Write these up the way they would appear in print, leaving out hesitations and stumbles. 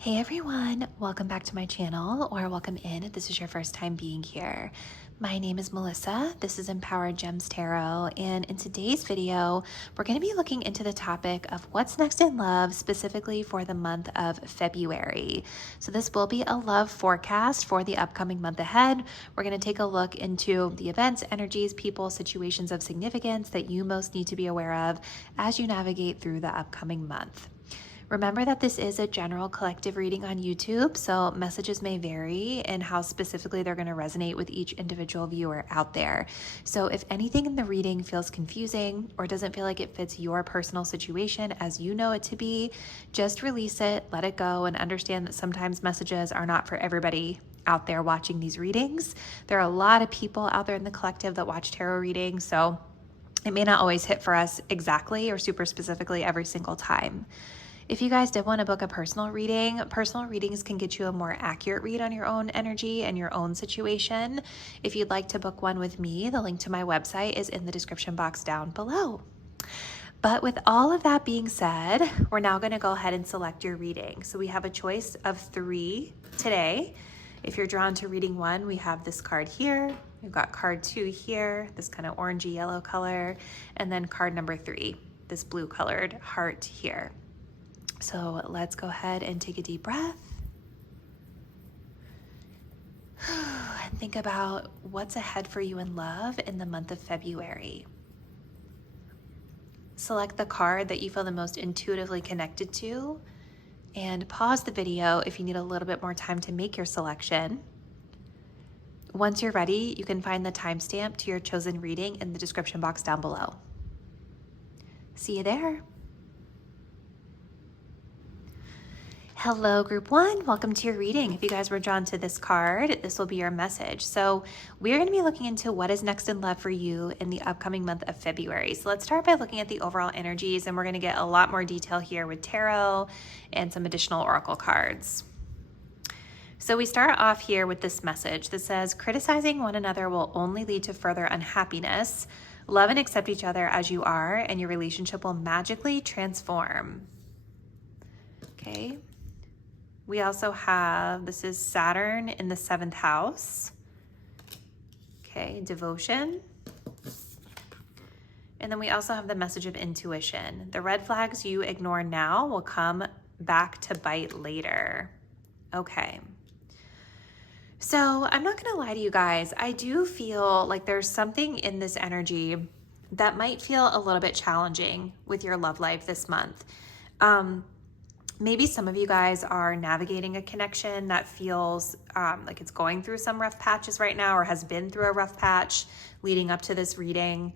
Hey everyone, welcome back to my channel, or welcome in if this is your first time being here. My name is Melissa, this is Empowered Gems Tarot, and in today's video, we're going to be looking into the topic of what's next in love, specifically for the month of February. So this will be a love forecast for the upcoming month ahead. We're going to take a look into the events, energies, people, situations of significance that you most need to be aware of as you navigate through the upcoming month. Remember that this is a general collective reading on YouTube, so messages may vary in how specifically they're going to resonate with each individual viewer out there. So if anything in the reading feels confusing or doesn't feel like it fits your personal situation as you know it to be, just release it, let it go, and understand that sometimes messages are not for everybody out there watching these readings. There are a lot of people out there in the collective that watch tarot readings, so it may not always hit for us exactly or super specifically every single time. If you guys did want to book a personal readings can get you a more accurate read on your own energy and your own situation. If you'd like to book one with me, the link to my website is in the description box down below. But with all of that being said, we're now going to go ahead and select your reading. So we have a choice of 3 today. If you're drawn to reading 1, we have this card here. We've got card 2 here, this kind of orangey yellow color, and then card number 3, this blue colored heart here. So let's go ahead and take a deep breath and think about what's ahead for you in love in the month of February. Select the card that you feel the most intuitively connected to and pause the video if you need a little bit more time to make your selection. Once you're ready, you can find the timestamp to your chosen reading in the description box down below. See you there. Hello, group 1. Welcome to your reading. If you guys were drawn to this card, this will be your message. So we're going to be looking into what is next in love for you in the upcoming month of February. So let's start by looking at the overall energies, and we're going to get a lot more detail here with tarot and some additional oracle cards. So we start off here with this message that says, criticizing one another will only lead to further unhappiness. Love and accept each other as you are, and your relationship will magically transform. Okay. We also have, this is Saturn in the 7th house. Okay, devotion. And then we also have the message of intuition. The red flags you ignore now will come back to bite later. Okay. So I'm not going to lie to you guys. I do feel like there's something in this energy that might feel a little bit challenging with your love life this month. Maybe some of you guys are navigating a connection that feels like it's going through some rough patches right now, or has been through a rough patch leading up to this reading.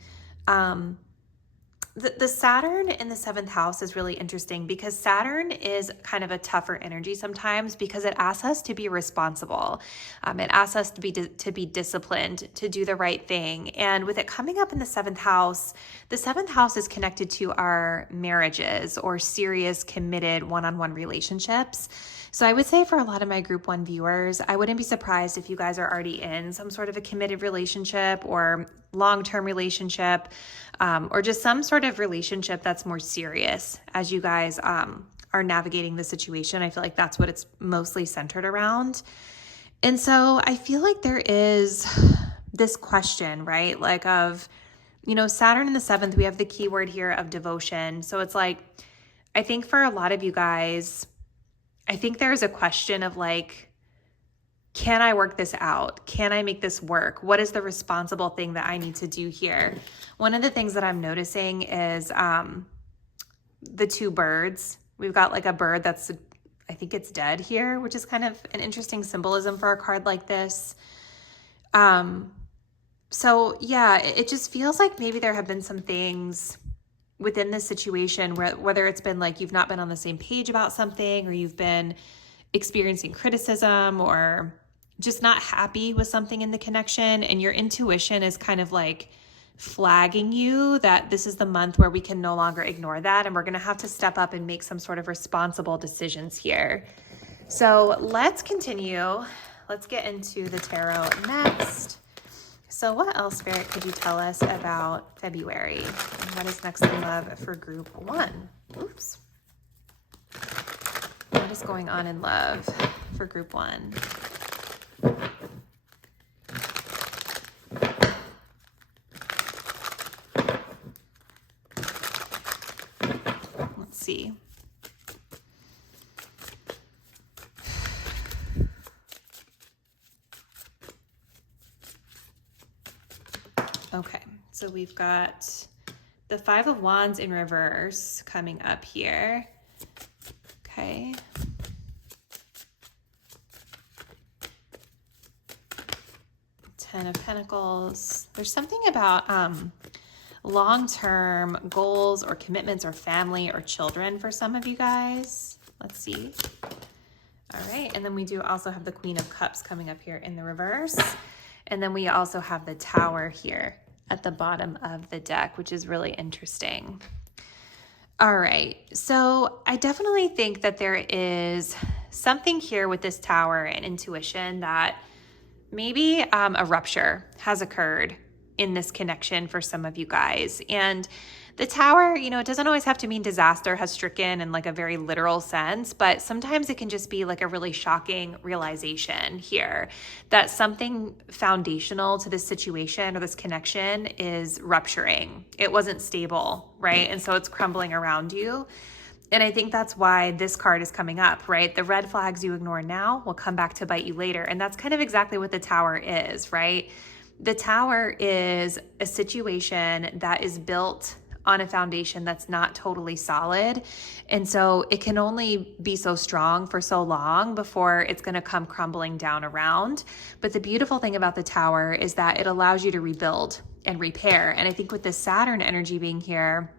The Saturn in the 7th house is really interesting because Saturn is kind of a tougher energy sometimes because it asks us to be responsible. It asks us to be disciplined, to do the right thing. And with it coming up in the 7th house is connected to our marriages or serious, committed one-on-one relationships. So I would say for a lot of my group 1 viewers, I wouldn't be surprised if you guys are already in some sort of a committed relationship or long-term relationship, or just some sort of relationship that's more serious as you guys are navigating the situation. I feel like that's what it's mostly centered around. And so I feel like there is this question, right? Like of, Saturn in the 7th, we have the keyword here of devotion. So it's like, I think for a lot of you guys, I think there's a question of like, can I work this out? Can I make this work? What is the responsible thing that I need to do here? One of the things that I'm noticing is the 2 birds. We've got like a bird that's, I think it's dead here, which is kind of an interesting symbolism for a card like this. So yeah, it just feels like maybe there have been some things within this situation where whether it's been like you've not been on the same page about something, or you've been experiencing criticism, or just not happy with something in the connection, and your intuition is kind of like flagging you that this is the month where we can no longer ignore that, and we're going to have to step up and make some sort of responsible decisions here. So let's continue. Let's get into the tarot next. So what else, Spirit, could you tell us about February? And what is next in love for group 1? Oops. What is going on in love for group 1? Let's see. Okay, so we've got the 5 of Wands in reverse coming up here. Okay. Ten of Pentacles. There's something about long-term goals or commitments or family or children for some of you guys. Let's see. All right, and then we do also have the Queen of Cups coming up here in the reverse. And then we also have the Tower here at the bottom of the deck, which is really interesting. All right, so I definitely think that there is something here with this Tower and intuition that maybe a rupture has occurred in this connection for some of you guys. And the Tower, you know, it doesn't always have to mean disaster has stricken in like a very literal sense, but sometimes it can just be like a really shocking realization here that something foundational to this situation or this connection is rupturing. It wasn't stable, right? And so it's crumbling around you. And I think that's why this card is coming up, right? The red flags you ignore now will come back to bite you later. And that's kind of exactly what the Tower is, right? The Tower is a situation that is built on a foundation that's not totally solid. And so it can only be so strong for so long before it's going to come crumbling down around. But the beautiful thing about the Tower is that it allows you to rebuild and repair. And I think with the Saturn energy being here,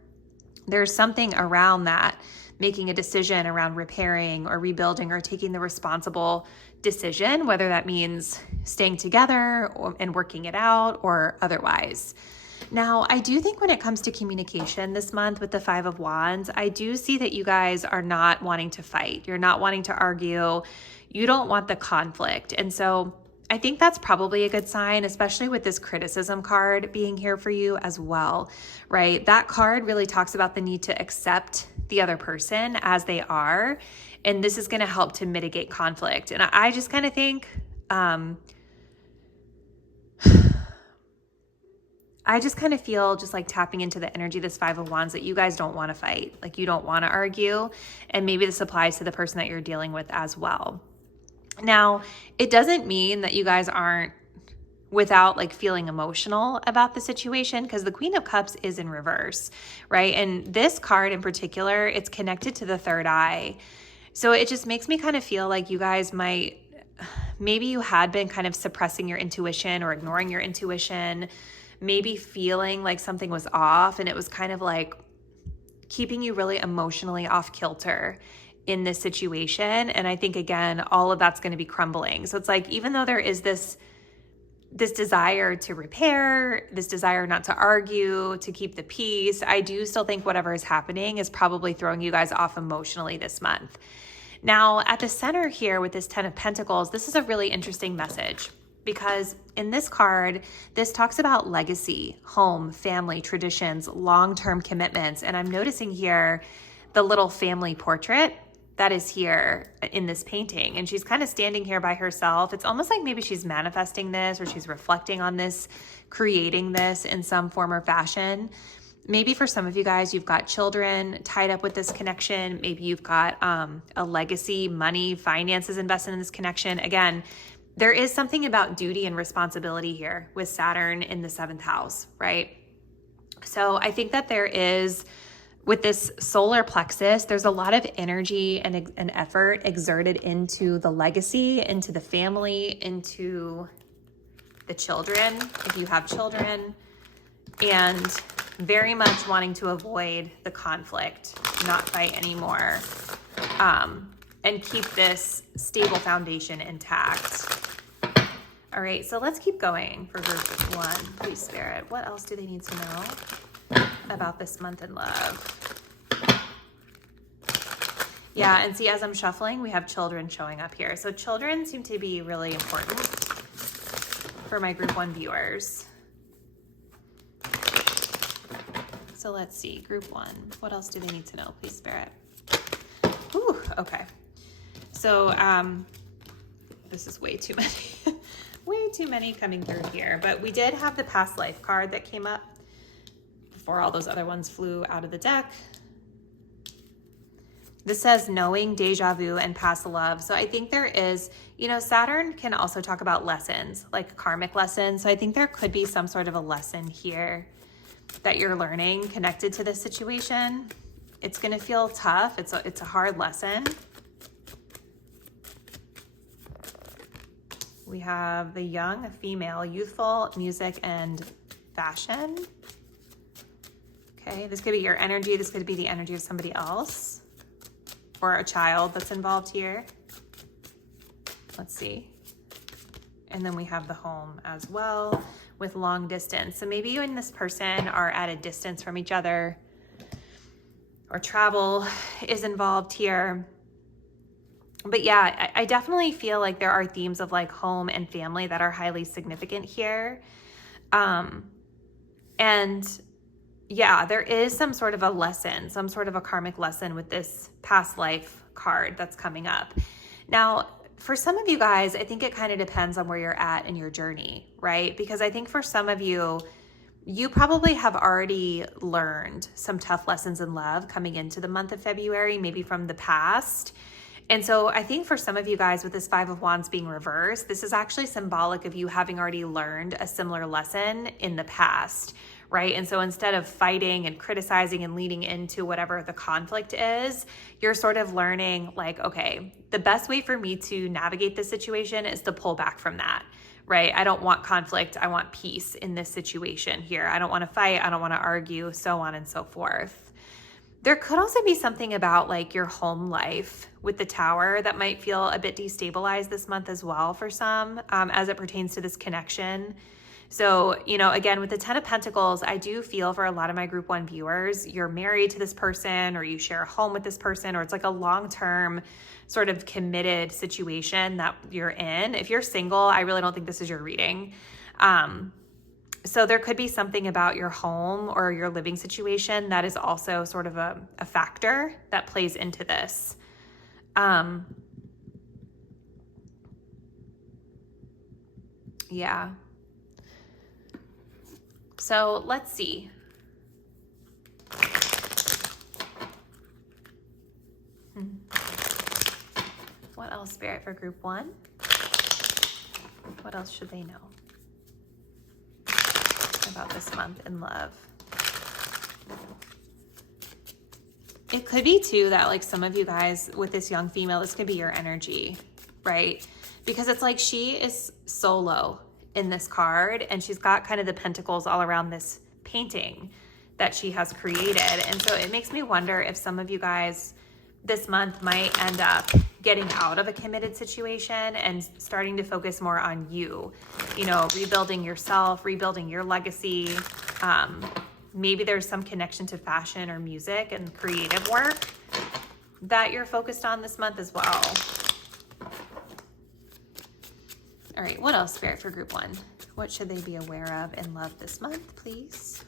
there's something around that, making a decision around repairing or rebuilding or taking the responsible decision, whether that means staying together and working it out or otherwise. Now, I do think when it comes to communication this month with the 5 of Wands, I do see that you guys are not wanting to fight. You're not wanting to argue. You don't want the conflict. And so I think that's probably a good sign, especially with this criticism card being here for you as well, right? That card really talks about the need to accept the other person as they are. And this is going to help to mitigate conflict. And I just kind of think, I just kind of feel just like tapping into the energy of this 5 of Wands that you guys don't want to fight. Like you don't want to argue. And maybe this applies to the person that you're dealing with as well. Now, it doesn't mean that you guys aren't without like feeling emotional about the situation, because the Queen of Cups is in reverse, right? And this card in particular, it's connected to the third eye. So it just makes me kind of feel like you guys might, maybe you had been kind of suppressing your intuition or ignoring your intuition, maybe feeling like something was off, and it was kind of like keeping you really emotionally off kilter in this situation. And I think, again, all of that's going to be crumbling. So it's like, even though there is this desire to repair, this desire not to argue, to keep the peace, I do still think whatever is happening is probably throwing you guys off emotionally this month. Now, at the center here with this 10 of Pentacles, this is a really interesting message, because in this card, this talks about legacy, home, family, traditions, long-term commitments. And I'm noticing here the little family portrait that is here in this painting. And she's kind of standing here by herself. It's almost like maybe she's manifesting this, or she's reflecting on this, creating this in some form or fashion. Maybe for some of you guys, you've got children tied up with this connection. Maybe you've got a legacy, money, finances invested in this connection. Again, there is something about duty and responsibility here with Saturn in the 7th house, right? So I think that there is, with this solar plexus, there's a lot of energy and effort exerted into the legacy, into the family, into the children, if you have children, and very much wanting to avoid the conflict, not fight anymore, and keep this stable foundation intact. All right, so let's keep going for group 1. Please, Spirit, what else do they need to know about this month in love? Yeah, and see, as I'm shuffling, we have children showing up here. So children seem to be really important for my group 1 viewers. So let's see, group 1, what else do they need to know, please, Spirit? Ooh, okay. So this is way too many, way too many coming through here. But we did have the past life card that came up before all those other ones flew out of the deck. This says knowing, deja vu, and past love. So I think there is, you know, Saturn can also talk about lessons, like karmic lessons. So I think there could be some sort of a lesson here that you're learning connected to this situation. It's going to feel tough. It's a hard lesson. We have the young female, youthful, music, and fashion. Okay, this could be your energy. This could be the energy of somebody else or a child that's involved here. Let's see. And then we have the home as well with long distance. So maybe you and this person are at a distance from each other, or travel is involved here. But yeah, I definitely feel like there are themes of like home and family that are highly significant here. And yeah, there is some sort of a lesson, some sort of a karmic lesson with this past life card that's coming up. Now, for some of you guys, I think it kind of depends on where you're at in your journey, right? Because I think for some of you, you probably have already learned some tough lessons in love coming into the month of February, maybe from the past. And so I think for some of you guys with this Five of Wands being reversed, this is actually symbolic of you having already learned a similar lesson in the past, right? And so instead of fighting and criticizing and leading into whatever the conflict is, you're sort of learning like, okay, the best way for me to navigate this situation is to pull back from that, right? I don't want conflict. I want peace in this situation here. I don't want to fight. I don't want to argue, so on and so forth. There could also be something about like your home life with the Tower that might feel a bit destabilized this month as well for some, as it pertains to this connection. So, you know, again, with the Ten of Pentacles, I do feel for a lot of my group 1 viewers, you're married to this person or you share a home with this person, or it's like a long-term sort of committed situation that you're in. If you're single, I really don't think this is your reading. So there could be something about your home or your living situation that is also sort of a factor that plays into this. Yeah. So let's see. What else, Spirit, for group 1? What else should they know about this month in love? It could be too that like some of you guys with this young female, this could be your energy, right? Because it's like she is solo in this card and she's got kind of the pentacles all around this painting that she has created. And so it makes me wonder if some of you guys this month might end up getting out of a committed situation and starting to focus more on you, you know, rebuilding yourself, rebuilding your legacy. Maybe there's some connection to fashion or music and creative work that you're focused on this month as well. All right, what else, Spirit, for group 1? What should they be aware of in love this month, please?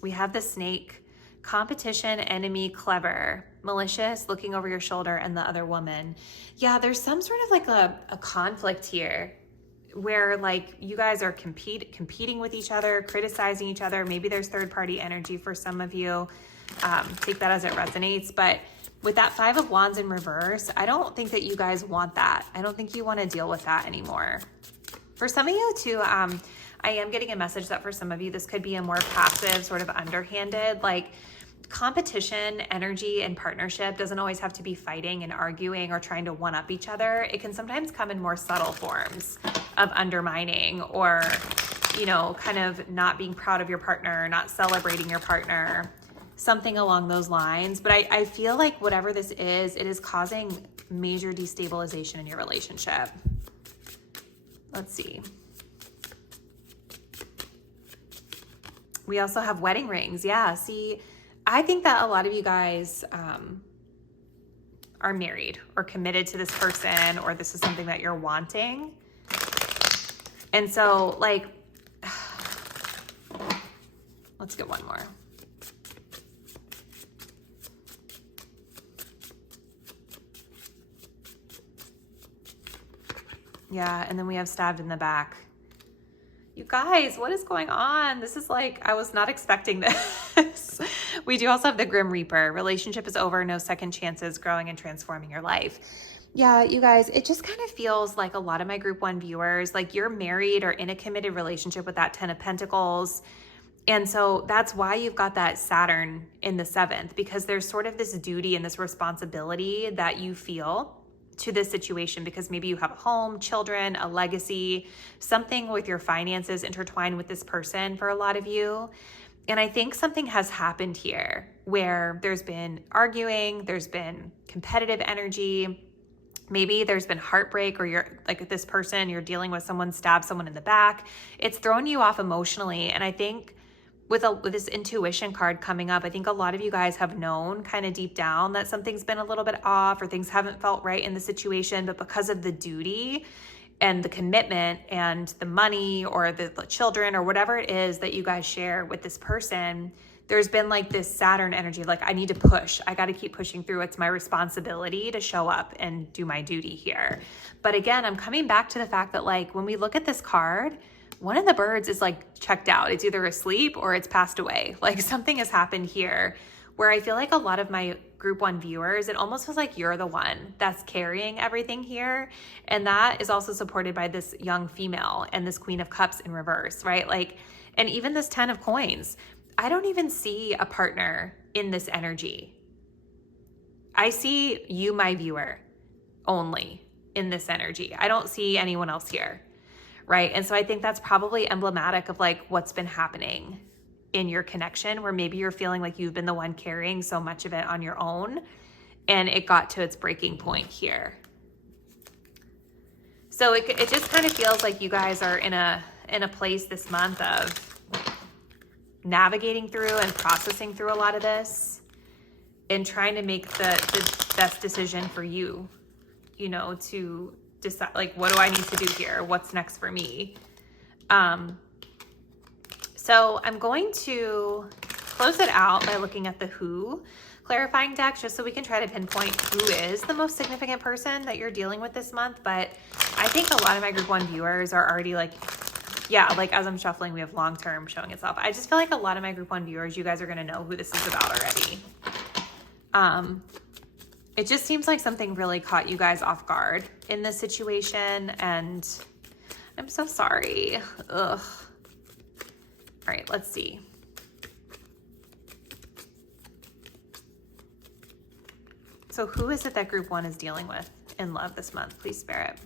We have the Snake, competition, enemy, clever, malicious, looking over your shoulder, and the other woman. Yeah, there's some sort of like a conflict here where like you guys are competing with each other, criticizing each other. Maybe there's third-party energy for some of you. Take that as it resonates. But with that Five of Wands in reverse, I don't think that you guys want that. I don't think you want to deal with that anymore. For some of you too, I am getting a message that for some of you, this could be a more passive, sort of underhanded, like competition, energy, and partnership doesn't always have to be fighting and arguing or trying to one-up each other. It can sometimes come in more subtle forms of undermining or, you know, kind of not being proud of your partner, not celebrating your partner, something along those lines. But I feel like whatever this is, it is causing major destabilization in your relationship. Let's see. We also have wedding rings. Yeah, see, I think that a lot of you guys are married or committed to this person, or this is something that you're wanting. And so, like, let's get one more. Yeah, and then we have stabbed in the back. You guys, what is going on? This is like, I was not expecting this. We do also have the Grim Reaper. Relationship is over, no second chances, growing and transforming your life. Yeah, you guys, it just kind of feels like a lot of my group 1 viewers, like you're married or in a committed relationship with that 10 of Pentacles. And so that's why you've got that Saturn in the 7th, because there's sort of this duty and this responsibility that you feel to this situation, because maybe you have a home, children, a legacy, something with your finances intertwined with this person for a lot of you. And I think something has happened here where there's been arguing, there's been competitive energy, maybe there's been heartbreak, or you're like this person, you're dealing with someone stabbed someone in the back. It's thrown you off emotionally. And I think with this intuition card coming up, I think a lot of you guys have known kind of deep down that something's been a little bit off or things haven't felt right in the situation, but because of the duty and the commitment and the money or the children or whatever it is that you guys share with this person, there's been like this Saturn energy, like I need to push. I got to keep pushing through. It's my responsibility to show up and do my duty here. But again, I'm coming back to the fact that like when we look at this card, one of the birds is like checked out. It's either asleep or it's passed away. Like something has happened here where I feel like a lot of my group 1 viewers, it almost feels like you're the one that's carrying everything here. And that is also supported by this young female and this Queen of Cups in reverse, right? Like, and even this 10 of Coins. I don't even see a partner in this energy. I see you, my viewer, only in this energy. I don't see anyone else here. Right. And so I think that's probably emblematic of like what's been happening in your connection, where maybe you're feeling like you've been the one carrying so much of it on your own and it got to its breaking point here. So it just kind of feels like you guys are in a place this month of navigating through and processing through a lot of this and trying to make the best decision for you, you know, to decide, like, what do I need to do here? What's next for me? So I'm going to close it out by looking at the Who clarifying deck, just so we can try to pinpoint who is the most significant person that you're dealing with this month. But I think a lot of my group 1 viewers are already like, yeah, like as I'm shuffling, we have long-term showing itself. I just feel like a lot of my group 1 viewers, you guys are going to know who this is about already. It just seems like something really caught you guys off guard in this situation, and I'm so sorry. Ugh. All right, let's see. So who is it that group 1 is dealing with in love this month? Please, Spirit.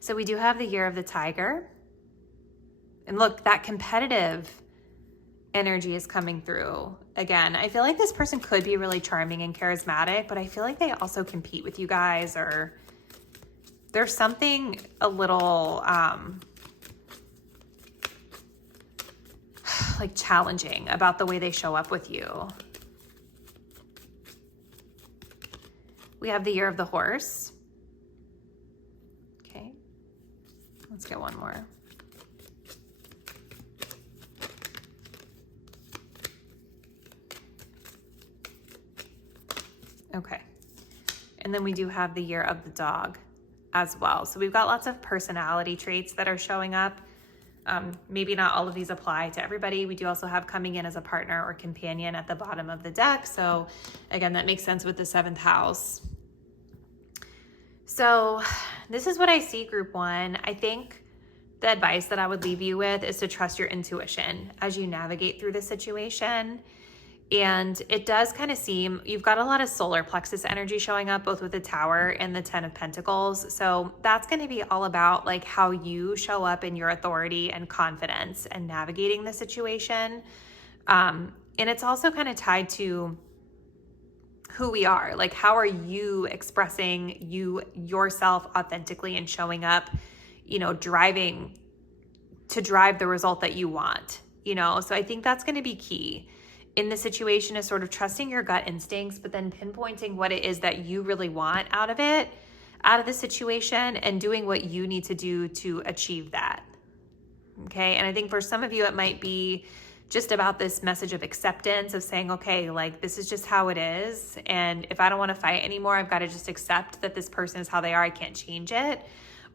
So we do have the Year of the Tiger. And look, that competitive energy is coming through. Again, I feel like this person could be really charming and charismatic, but I feel like they also compete with you guys, or there's something a little like challenging about the way they show up with you. We have the Year of the Horse. Okay, let's get one more. Okay. And then we do have the Year of the Dog as well. So we've got lots of personality traits that are showing up. Maybe not all of these apply to everybody. We do also have coming in as a partner or companion at the bottom of the deck. So again, that makes sense with the 7th house. So this is what I see, group 1. I think the advice that I would leave you with is to trust your intuition as you navigate through this situation. And it does kind of seem you've got a lot of solar plexus energy showing up, both with the Tower and the 10 of Pentacles. So that's going to be all about like how you show up in your authority and confidence and navigating the situation. And it's also kind of tied to who we are. Like, how are you expressing yourself authentically and showing up, you know, driving to drive the result that you want, you know? So I think that's going to be key in the situation, is sort of trusting your gut instincts, but then pinpointing what it is that you really want out of it, out of the situation, and doing what you need to do to achieve that. Okay. And I think for some of you, it might be just about this message of acceptance, of saying, okay, like this is just how it is. And if I don't want to fight anymore, I've got to just accept that this person is how they are. I can't change it.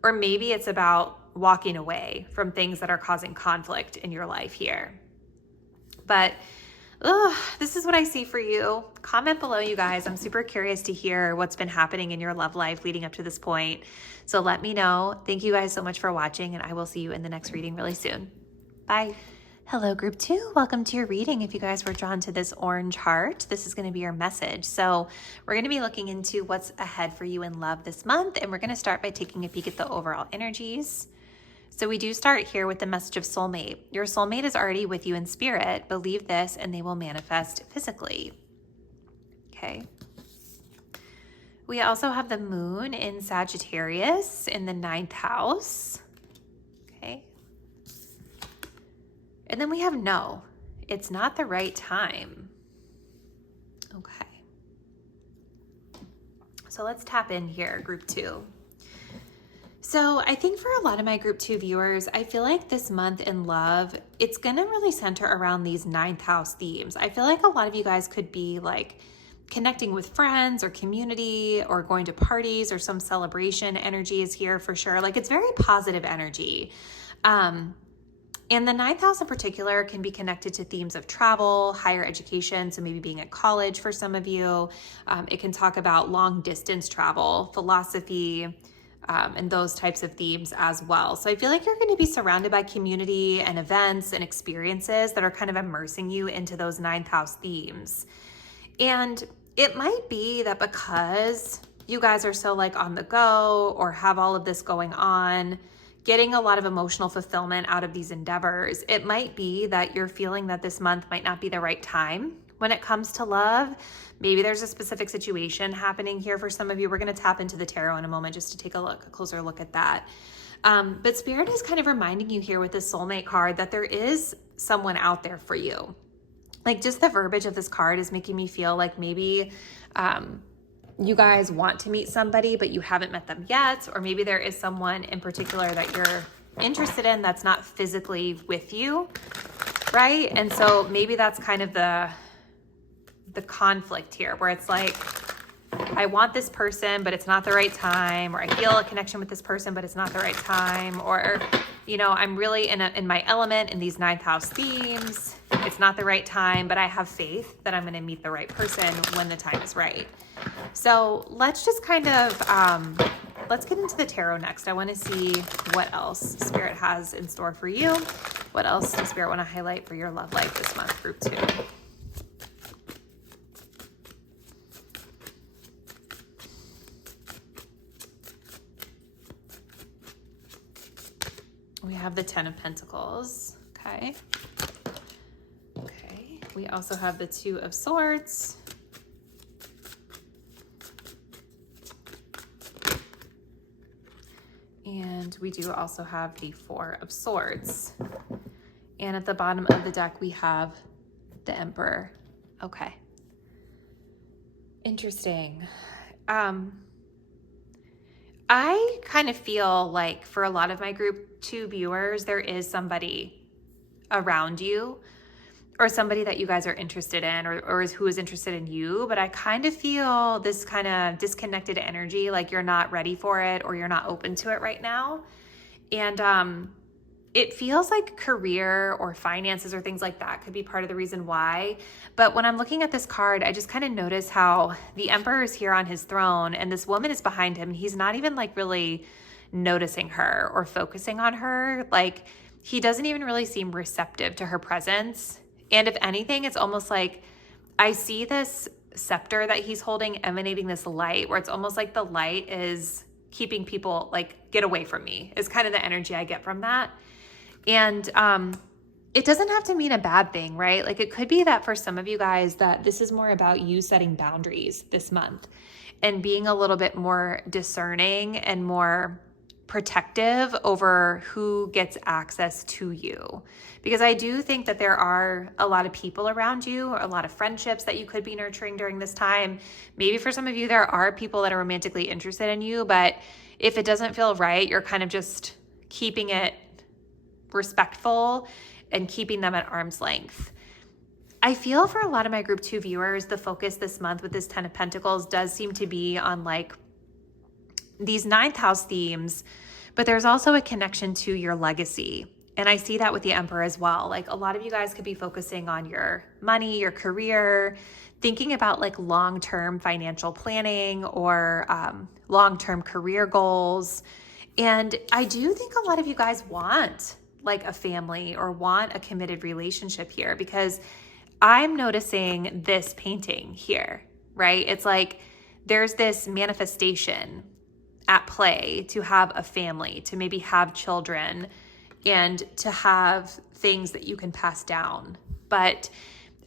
Or maybe it's about walking away from things that are causing conflict in your life here. But this is what I see for you. Comment below, you guys. I'm super curious to hear what's been happening in your love life leading up to this point. So let me know. Thank you guys so much for watching, and I will see you in the next reading really soon. Bye. Hello, group 2. Welcome to your reading. If you guys were drawn to this orange heart, this is going to be your message. So we're going to be looking into what's ahead for you in love this month, and we're going to start by taking a peek at the overall energies. So we do start here with the message of soulmate. Your soulmate is already with you in spirit. Believe this and they will manifest physically. Okay. We also have the moon in Sagittarius in the 9th house. Okay. And then we have no, it's not the right time. Okay. So let's tap in here, group 2. So I think for a lot of my group 2 viewers, I feel like this month in love, it's going to really center around these 9th house themes. I feel like a lot of you guys could be like connecting with friends or community or going to parties or some celebration energy is here for sure. Like it's very positive energy. And the 9th house in particular can be connected to themes of travel, higher education. So maybe being at college for some of you. It can talk about long distance travel, philosophy, and those types of themes as well. So I feel like you're going to be surrounded by community and events and experiences that are kind of immersing you into those 9th house themes. And it might be that because you guys are so like on the go or have all of this going on, getting a lot of emotional fulfillment out of these endeavors, it might be that you're feeling that this month might not be the right time when it comes to love. Maybe there's a specific situation happening here for some of you. We're going to tap into the tarot in a moment just to take a closer look at that. But Spirit is kind of reminding you here with this soulmate card that there is someone out there for you. Like just the verbiage of this card is making me feel like maybe you guys want to meet somebody, but you haven't met them yet. Or maybe there is someone in particular that you're interested in that's not physically with you, right? And so maybe that's kind of the conflict here where it's like, I want this person, but it's not the right time, or I feel a connection with this person, but it's not the right time, or, you know, I'm really in my element in these 9th house themes. It's not the right time, but I have faith that I'm going to meet the right person when the time is right. So let's just kind of, let's get into the tarot next. I want to see what else Spirit has in store for you. What else does Spirit want to highlight for your love life this month, group 2? We have the 10 of Pentacles. Okay. Okay. We also have the 2 of Swords. And we do also have the 4 of Swords. And at the bottom of the deck, we have the Emperor. Okay. Interesting. I kind of feel like for a lot of my group 2 viewers, there is somebody around you or somebody that you guys are interested in or who is interested in you. But I kind of feel this kind of disconnected energy, like you're not ready for it or you're not open to it right now. And it feels like career or finances or things like that could be part of the reason why. But when I'm looking at this card, I just kind of notice how the Emperor is here on his throne and this woman is behind him. He's not even like really noticing her or focusing on her. Like he doesn't even really seem receptive to her presence. And if anything, it's almost like I see this scepter that he's holding emanating this light where it's almost like the light is keeping people like, get away from me is kind of the energy I get from that. And it doesn't have to mean a bad thing, right? Like it could be that for some of you guys that this is more about you setting boundaries this month and being a little bit more discerning and more protective over who gets access to you. Because I do think that there are a lot of people around you, a lot of friendships that you could be nurturing during this time. Maybe for some of you, there are people that are romantically interested in you, but if it doesn't feel right, you're kind of just keeping it respectful and keeping them at arm's length. I feel for a lot of my group 2 viewers, the focus this month with this 10 of Pentacles does seem to be on like these 9th house themes, but there's also a connection to your legacy. And I see that with the Emperor as well. Like a lot of you guys could be focusing on your money, your career, thinking about like long-term financial planning or long-term career goals. And I do think a lot of you guys want like a family or want a committed relationship here, because I'm noticing this painting here, right? It's like there's this manifestation at play to have a family, to maybe have children, and to have things that you can pass down. But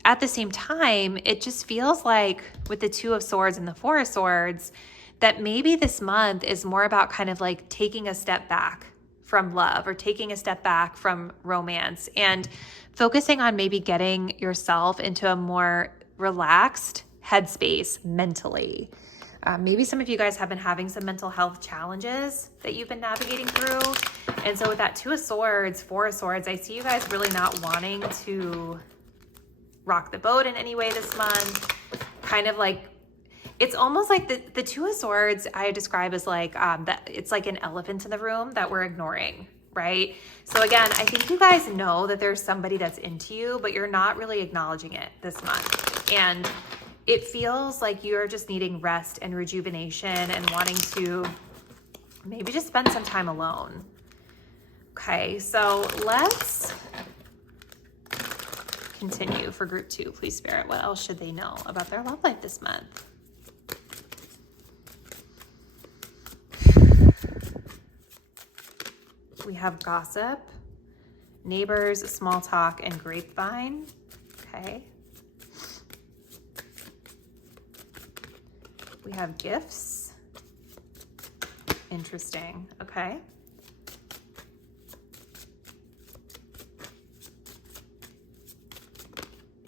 at the same time, it just feels like with the 2 of Swords and the 4 of Swords, that maybe this month is more about kind of like taking a step back from love or taking a step back from romance and focusing on maybe getting yourself into a more relaxed headspace mentally. Maybe some of you guys have been having some mental health challenges that you've been navigating through. And so with that 2 of Swords, 4 of Swords, I see you guys really not wanting to rock the boat in any way this month. Kind of like, it's almost like the 2 of Swords I describe as like, that it's like an elephant in the room that we're ignoring, right? So again, I think you guys know that there's somebody that's into you, but you're not really acknowledging it this month. And it feels like you're just needing rest and rejuvenation and wanting to maybe just spend some time alone. Okay, so let's continue for group 2. Please, Spirit, what else should they know about their love life this month? We have gossip, neighbors, small talk, and grapevine. Okay. We have gifts. Interesting. Okay.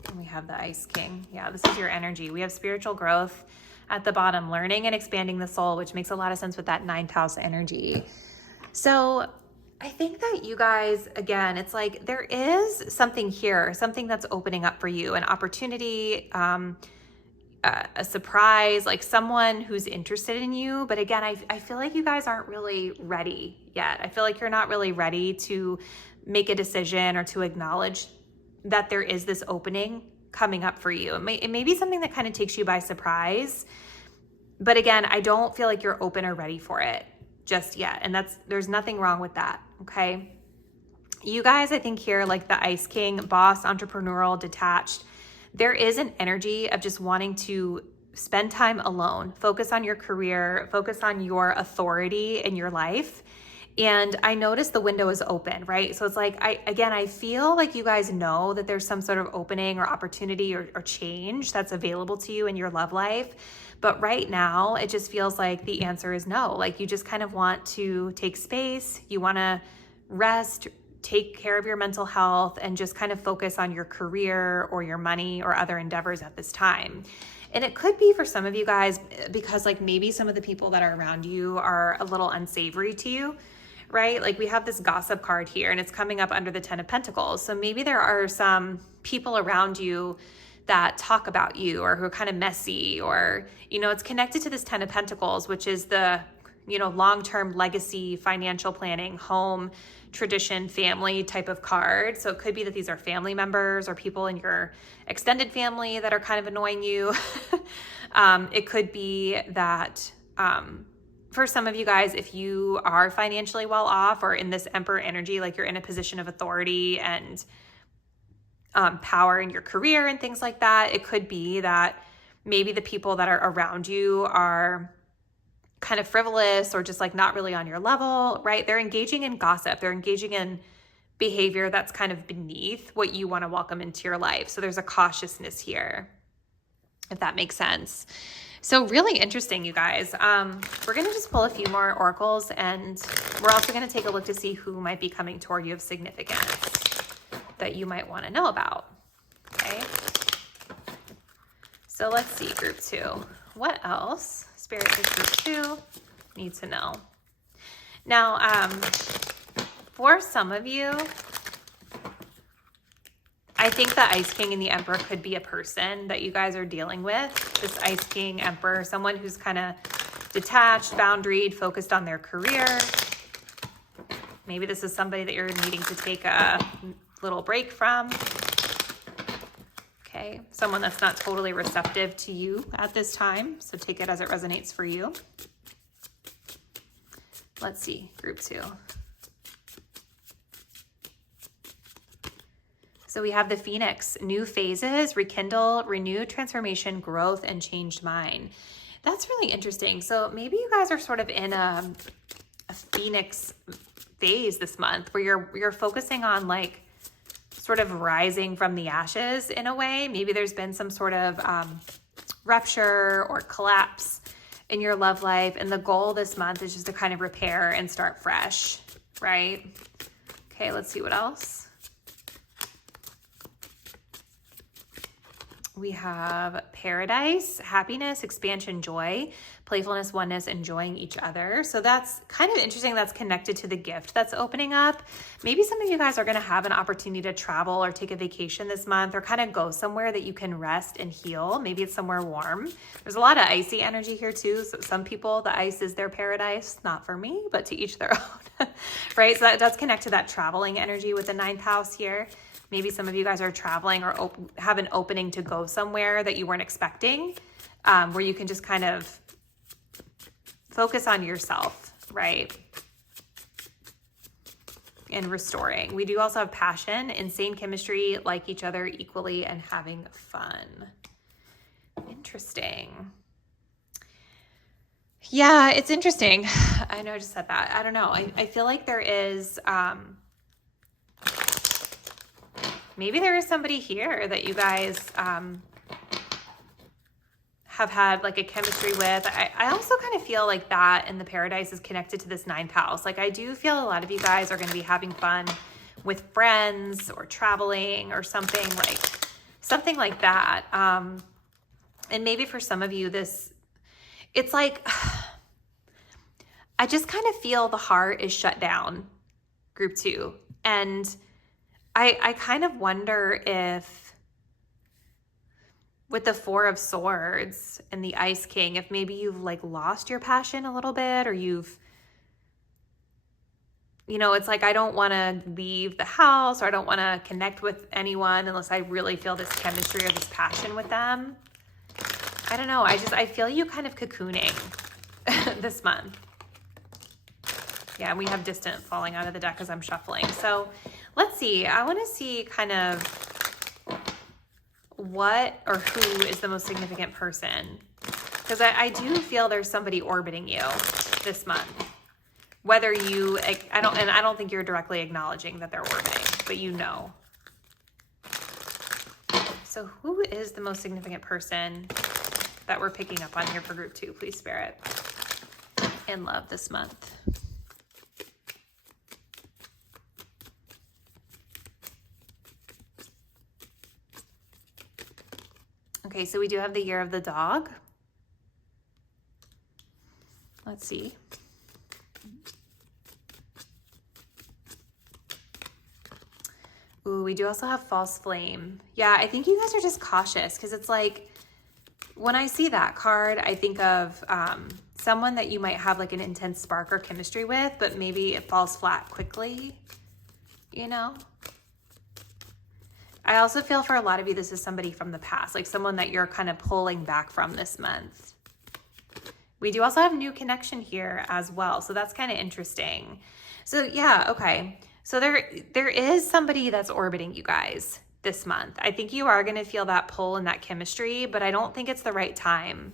And we have the Ice King. Yeah, this is your energy. We have spiritual growth at the bottom, learning and expanding the soul, which makes a lot of sense with that 9th house energy. So I think that you guys, again, it's like there is something here, something that's opening up for you, an opportunity, a surprise, like someone who's interested in you. But again, I feel like you guys aren't really ready yet. I feel like you're not really ready to make a decision or to acknowledge that there is this opening coming up for you. It may be something that kind of takes you by surprise. But again, I don't feel like you're open or ready for it just yet. And there's nothing wrong with that. Okay. You guys, I think here, like the Ice King, boss, entrepreneurial, detached, there is an energy of just wanting to spend time alone, focus on your career, focus on your authority in your life. And I noticed the window is open, right? So it's like, I feel like you guys know that there's some sort of opening or opportunity or change that's available to you in your love life. But right now, it just feels like the answer is no. Like you just kind of want to take space. You want to rest, take care of your mental health, and just kind of focus on your career or your money or other endeavors at this time. And it could be for some of you guys because like maybe some of the people that are around you are a little unsavory to you, right? Like we have this gossip card here and it's coming up under the 10 of Pentacles. So maybe there are some people around you that talk about you or who are kind of messy, or, you know, it's connected to this 10 of Pentacles, which is the, you know, long-term legacy, financial planning, home, tradition, family type of card. So it could be that these are family members or people in your extended family that are kind of annoying you. It could be that for some of you guys, if you are financially well off or in this Emperor energy, like you're in a position of authority and power in your career and things like that, it could be that maybe the people that are around you are kind of frivolous or just like not really on your level, right? They're engaging in gossip. They're engaging in behavior that's kind of beneath what you want to welcome into your life. So there's a cautiousness here, if that makes sense. So really interesting, you guys. We're going to just pull a few more oracles, and we're also going to take a look to see who might be coming toward you of significance that you might want to know about. Okay. So let's see, group 2. What else Spirit does group 2 need to know? Now, for some of you, I think the Ice King and the Emperor could be a person that you guys are dealing with. This Ice King, Emperor, someone who's kind of detached, boundaried, focused on their career. Maybe this is somebody that you're needing to take a little break from. Okay, someone that's not totally receptive to you at this time. So take it as it resonates for you. Let's see, group 2. So we have the Phoenix, new phases, rekindle, renew, transformation, growth, and changed mind. That's really interesting. So maybe you guys are sort of in a Phoenix phase this month where you're focusing on like sort of rising from the ashes in a way. Maybe there's been some sort of rupture or collapse in your love life. And the goal this month is just to kind of repair and start fresh, right? Okay, let's see what else. We have paradise, happiness, expansion, joy, playfulness, oneness, enjoying each other. So that's kind of interesting. That's connected to the gift that's opening up. Maybe some of you guys are going to have an opportunity to travel or take a vacation this month or kind of go somewhere that you can rest and heal. Maybe it's somewhere warm. There's a lot of icy energy here too. So some people, the ice is their paradise. Not for me, but to each their own, right? So that does connect to that traveling energy with the 9th house here. Maybe some of you guys are traveling or have an opening to go somewhere that you weren't expecting, where you can just kind of focus on yourself, right? And restoring. We do also have passion, insane chemistry, like each other equally, and having fun. Interesting. Yeah, it's interesting. I know I just said that. I don't know. I feel like there is... maybe there is somebody here that you guys have had like a chemistry with. I also kind of feel like that in the paradise is connected to this 9th house. Like I do feel a lot of you guys are going to be having fun with friends or traveling or something like that. And maybe for some of you it's like, I just kind of feel the heart is shut down, group 2. And I kind of wonder if with the 4 of Swords and the Ice King, if maybe you've like lost your passion a little bit, or you've, it's like, I don't want to leave the house, or I don't want to connect with anyone unless I really feel this chemistry or this passion with them. I don't know. I feel you kind of cocooning this month. Yeah, we have distant falling out of the deck as I'm shuffling. So let's see. I want to see kind of what or who is the most significant person. Because I do feel there's somebody orbiting you this month. Whether you, I don't think you're directly acknowledging that they're orbiting, but you know. So who is the most significant person that we're picking up on here for group 2, please, Spirit? In love this month. Okay, so we do have the year of the dog. Let's see. Ooh, we do also have false flame. Yeah, I think you guys are just cautious because it's like, when I see that card, I think of someone that you might have like an intense spark or chemistry with, but maybe it falls flat quickly, I also feel for a lot of you, this is somebody from the past, like someone that you're kind of pulling back from this month. We do also have new connection here as well. So that's kind of interesting. So yeah, okay. So there is somebody that's orbiting you guys this month. I think you are going to feel that pull and that chemistry, but I don't think it's the right time.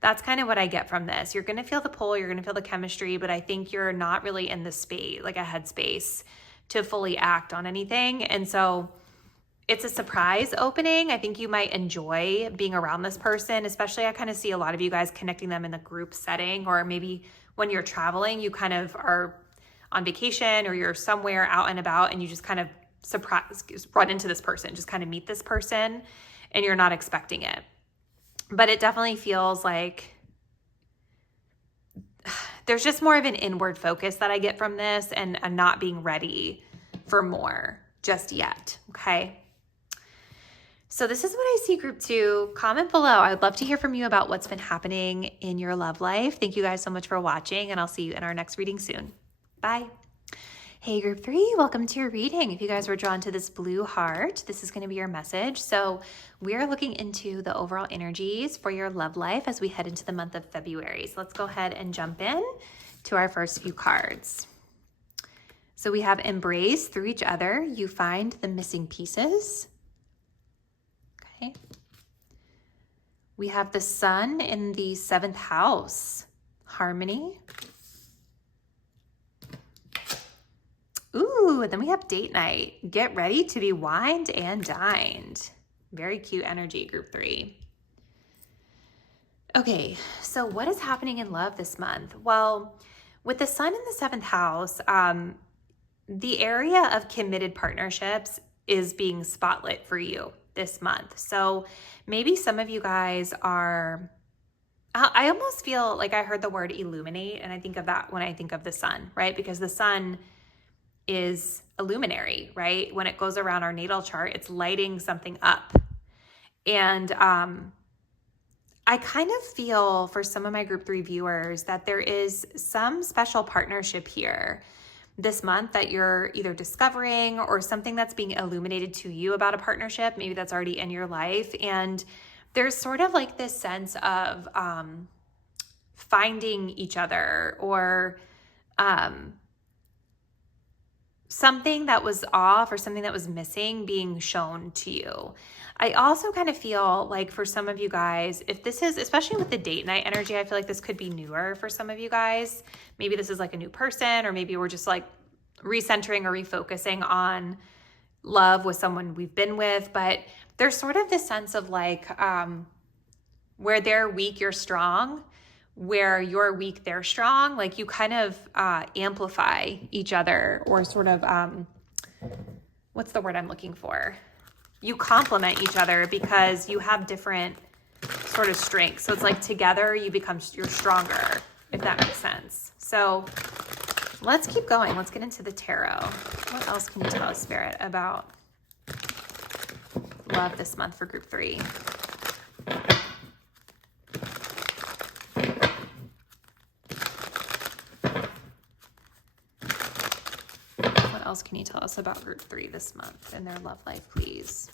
That's kind of what I get from this. You're going to feel the pull, you're going to feel the chemistry, but I think you're not really in the space, like a headspace to fully act on anything. And so it's a surprise opening. I think you might enjoy being around this person, especially I kind of see a lot of you guys connecting them in the group setting, or maybe when you're traveling, you kind of are on vacation or you're somewhere out and about and you just kind of run into this person, just kind of meet this person and you're not expecting it. But it definitely feels like there's just more of an inward focus that I get from this and not being ready for more just yet, okay? So this is what I see, group 2. Comment below. I'd love to hear from you about what's been happening in your love life. Thank you guys so much for watching, and I'll see you in our next reading soon. Bye. Hey, group 3, welcome to your reading. If you guys were drawn to this blue heart, this is going to be your message. So we are looking into the overall energies for your love life as we head into the month of February. So let's go ahead and jump in to our first few cards. So we have embrace through each other. You find the missing pieces. Okay. We have the sun in the 7th house, harmony. Ooh, and then we have date night. Get ready to be wined and dined. Very cute energy, group 3. Okay, so what is happening in love this month? Well, with the sun in the 7th house, the area of committed partnerships is being spotlit for you this month. So maybe some of you guys are, I almost feel like I heard the word illuminate, and I think of that when I think of the sun, right? Because the sun is a luminary, right? When it goes around our natal chart, it's lighting something up. And I kind of feel for some of my group 3 viewers that there is some special partnership here this month that you're either discovering, or something that's being illuminated to you about a partnership. Maybe that's already in your life. And there's sort of like this sense of finding each other, or something that was off or something that was missing being shown to you. I also kind of feel like for some of you guys, if this is, especially with the date night energy, I feel like this could be newer for some of you guys. Maybe this is like a new person, or maybe we're just like recentering or refocusing on love with someone we've been with. But there's sort of this sense of like where they're weak, you're strong. Where you're weak, they're strong. Like you kind of amplify each other, or sort of, what's the word I'm looking for? You complement each other because you have different sort of strengths. So it's like together you're stronger, if that makes sense. So let's keep going. Let's get into the tarot. What else can you tell us, Spirit, about love this month for group 3? What else can you tell us about group 3 this month and their love life, please?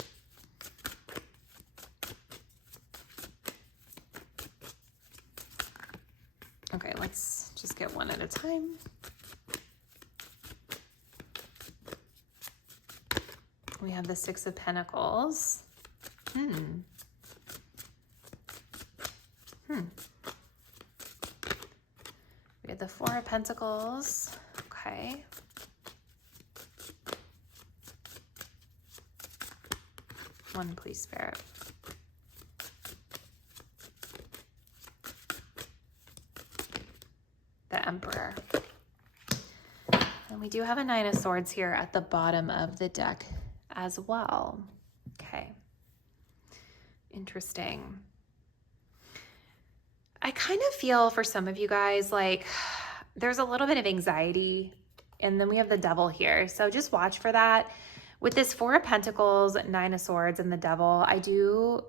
Okay, let's just get one at a time. We have the 6 of Pentacles. We have the 4 of Pentacles. Okay. One, please, Spirit. The Emperor. And we do have a 9 of Swords here at the bottom of the deck as well. Okay. Interesting. I kind of feel for some of you guys like there's a little bit of anxiety, and then we have the Devil here. So just watch for that. With this 4 of Pentacles, 9 of Swords, and the Devil, I do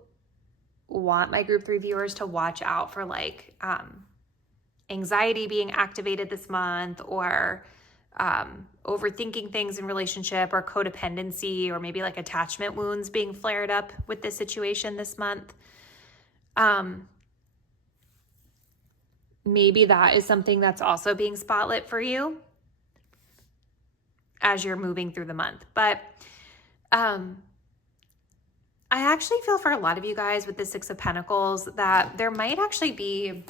want my group 3 viewers to watch out for like anxiety being activated this month, or overthinking things in relationship, or codependency, or maybe like attachment wounds being flared up with this situation this month. Maybe that is something that's also being spotlit for you as you're moving through the month. But I actually feel for a lot of you guys with the 6 of Pentacles that there might actually be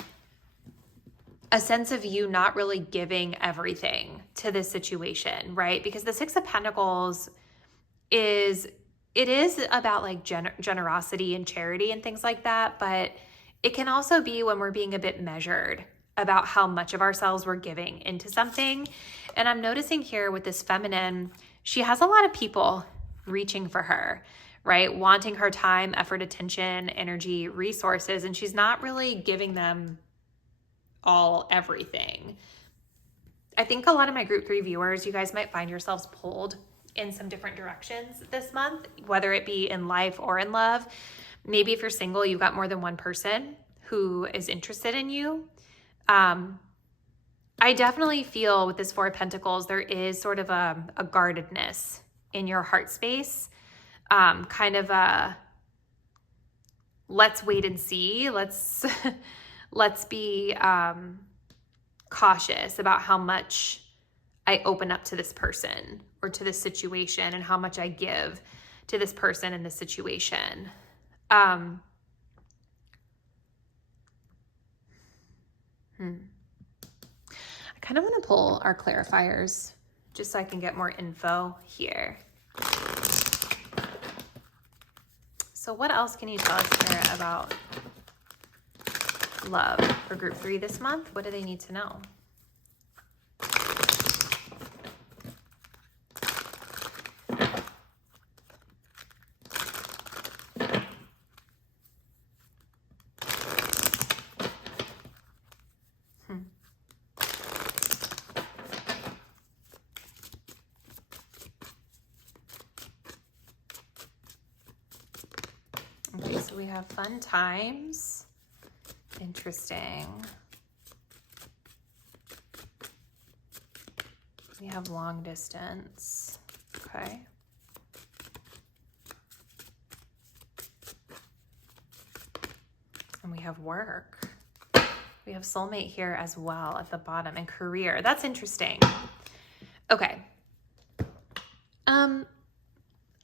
a sense of you not really giving everything to this situation, right? Because the 6 of Pentacles is about like generosity and charity and things like that, but it can also be when we're being a bit measured about how much of ourselves we're giving into something. And I'm noticing here with this feminine, she has a lot of people reaching for her, right? Wanting her time, effort, attention, energy, resources, and she's not really giving them everything. I think a lot of my group 3 viewers, you guys might find yourselves pulled in some different directions this month, whether it be in life or in love. Maybe if you're single, you've got more than one person who is interested in you. I definitely feel with this Four of Pentacles, there is sort of a guardedness in your heart space, kind of a let's wait and see. Let's be cautious about how much I open up to this person or to this situation and how much I give to this person in this situation. I kind of want to pull our clarifiers just so I can get more info here. So what else can you tell us here about love for group 3 this month? What do they need to know? Okay, so we have fun times. Interesting. We have long distance. Okay. And we have work. We have soulmate here as well at the bottom, and career. That's interesting. Okay.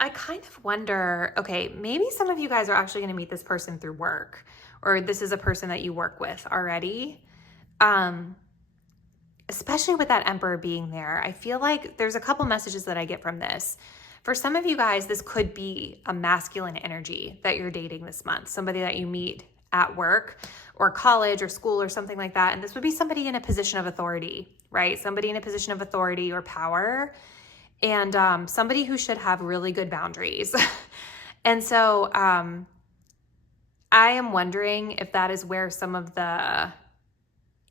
I kind of wonder, okay, maybe some of you guys are actually going to meet this person through work, or this is a person that you work with already. Especially with that Emperor being there, I feel like there's a couple messages that I get from this. For some of you guys, this could be a masculine energy that you're dating this month, somebody that you meet at work or college or school or something like that. And this would be somebody in a position of authority, right? Somebody in a position of authority or power, and somebody who should have really good boundaries. And so I am wondering if that is where some of the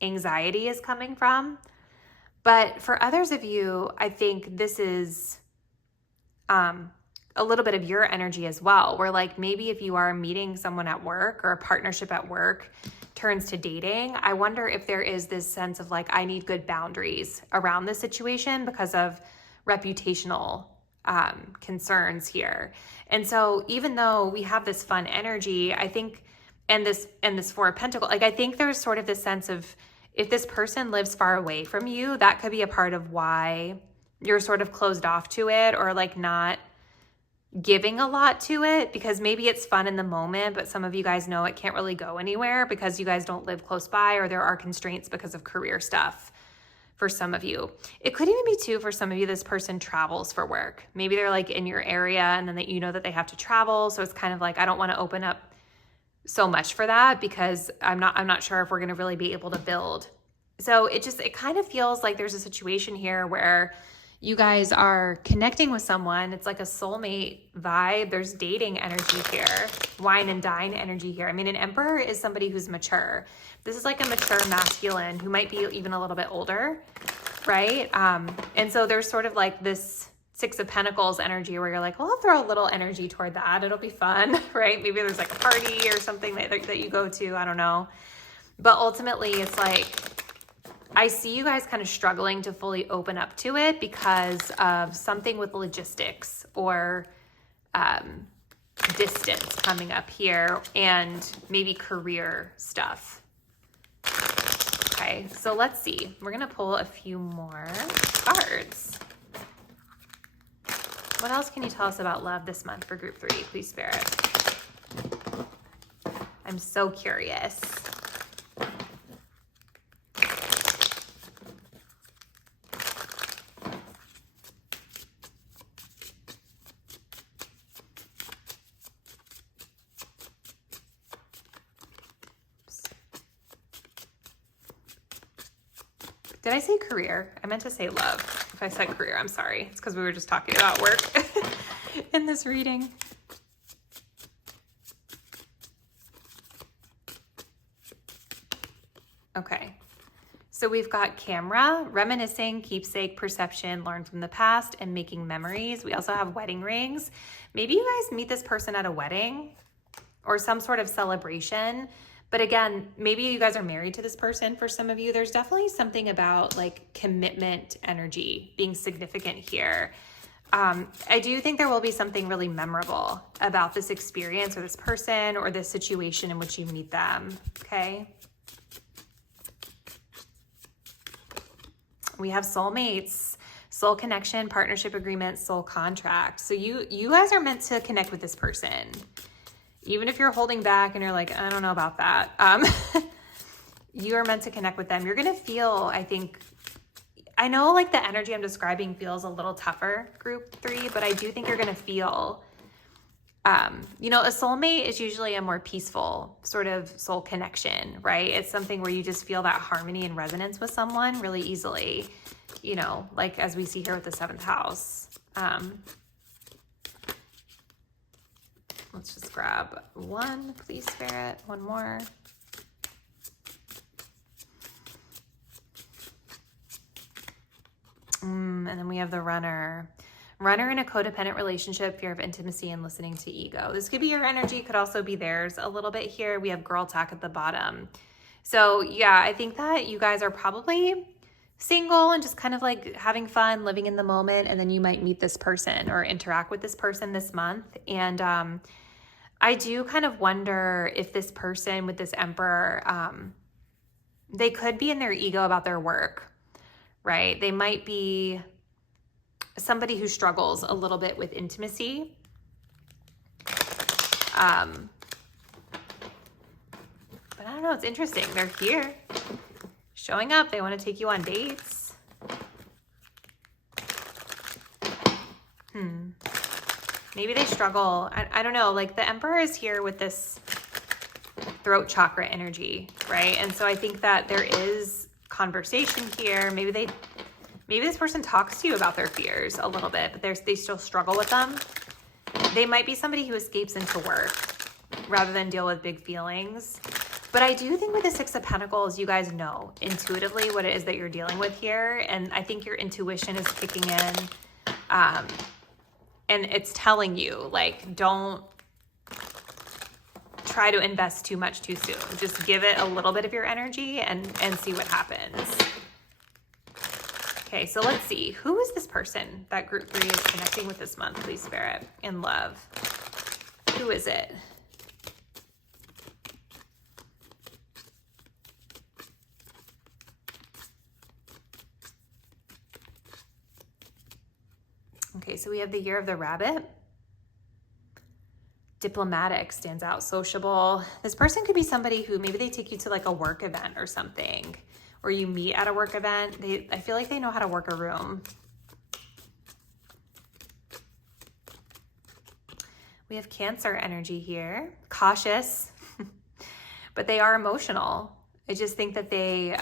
anxiety is coming from. But for others of you, I think this is a little bit of your energy as well, where like maybe if you are meeting someone at work or a partnership at work turns to dating, I wonder if there is this sense of like, I need good boundaries around this situation because of reputational concerns here. And so even though we have this fun energy, I think, and this Four of Pentacles, like I think there's sort of this sense of if this person lives far away from you, that could be a part of why you're sort of closed off to it, or like not giving a lot to it, because maybe it's fun in the moment, but some of you guys know it can't really go anywhere because you guys don't live close by, or there are constraints because of career stuff. For some of you, it could even be too, for some of you, this person travels for work. Maybe they're like in your area and then you know that they have to travel. So it's kind of like, I don't want to open up so much for that because I'm not sure if we're going to really be able to build. So it kind of feels like there's a situation here where you guys are connecting with someone. It's like a soulmate vibe. There's dating energy here, wine and dine energy here. I mean, an Emperor is somebody who's mature. This is like a mature masculine who might be even a little bit older, right? And so there's sort of like this Six of Pentacles energy where you're like, well, I'll throw a little energy toward that. It'll be fun, right? Maybe there's like a party or something that you go to. I don't know. But ultimately, it's like, I see you guys kind of struggling to fully open up to it because of something with logistics or distance coming up here, and maybe career stuff. Okay, so let's see. We're going to pull a few more cards. What else can you tell us about love this month for group 3, please, Spirit? I'm so curious. Did I say career? I meant to say love. If I said career, I'm sorry. It's because we were just talking about work in this reading. Okay. So we've got camera, reminiscing, keepsake, perception, learn from the past, and making memories. We also have wedding rings. Maybe you guys meet this person at a wedding or some sort of celebration. But again, maybe you guys are married to this person. For some of you, there's definitely something about like commitment energy being significant here. I do think there will be something really memorable about this experience or this person or this situation in which you meet them, okay? We have soulmates, soul connection, partnership agreement, soul contract. So you guys are meant to connect with this person. Even if you're holding back and you're like, I don't know about that. You are meant to connect with them. You're going to feel, I know like the energy I'm describing feels a little tougher, group 3, but I do think you're going to feel, a soulmate is usually a more peaceful sort of soul connection, right? It's something where you just feel that harmony and resonance with someone really easily, like as we see here with the 7th house. Let's just grab one, please, Spirit. One more. And then we have the runner. Runner in a codependent relationship, fear of intimacy, and listening to ego. This could be your energy, could also be theirs a little bit here. We have girl talk at the bottom. So yeah, I think that you guys are probably single and just kind of like having fun, living in the moment, and then you might meet this person or interact with this person this month. And I do kind of wonder if this person with this Emperor, they could be in their ego about their work, right? They might be somebody who struggles a little bit with intimacy. But I don't know, it's interesting. They're here, showing up. They want to take you on dates. Maybe they struggle. I don't know. Like the Emperor is here with this throat chakra energy, right? And so I think that there is conversation here. Maybe this person talks to you about their fears a little bit, but they still struggle with them. They might be somebody who escapes into work rather than deal with big feelings. But I do think with the 6 of Pentacles, you guys know intuitively what it is that you're dealing with here. And I think your intuition is kicking in. And it's telling you, like, don't try to invest too much too soon. Just give it a little bit of your energy and see what happens. Okay, so let's see. Who is this person that group 3 is connecting with this month, please, Spirit, in love? Who is it? Okay, so we have the Year of the Rabbit. Diplomatic stands out, sociable. This person could be somebody who maybe they take you to like a work event or something, or you meet at a work event. I feel like they know how to work a room. We have Cancer energy here, cautious, but they are emotional. I just think that they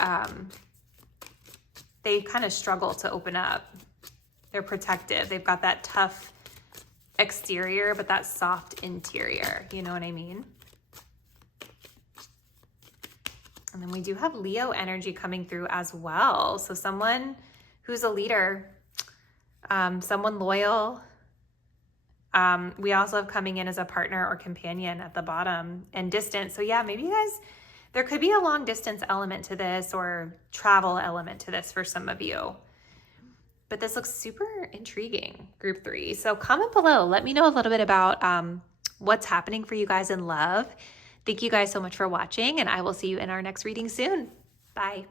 kind of struggle to open up. They're protective. They've got that tough exterior, but that soft interior. You know what I mean? And then we do have Leo energy coming through as well. So someone who's a leader, someone loyal. We also have coming in as a partner or companion at the bottom, and distant. So yeah, maybe you guys, there could be a long distance element to this or travel element to this for some of you. But this looks super intriguing, group 3. So comment below. Let me know a little bit about what's happening for you guys in love. Thank you guys so much for watching, and I will see you in our next reading soon. Bye.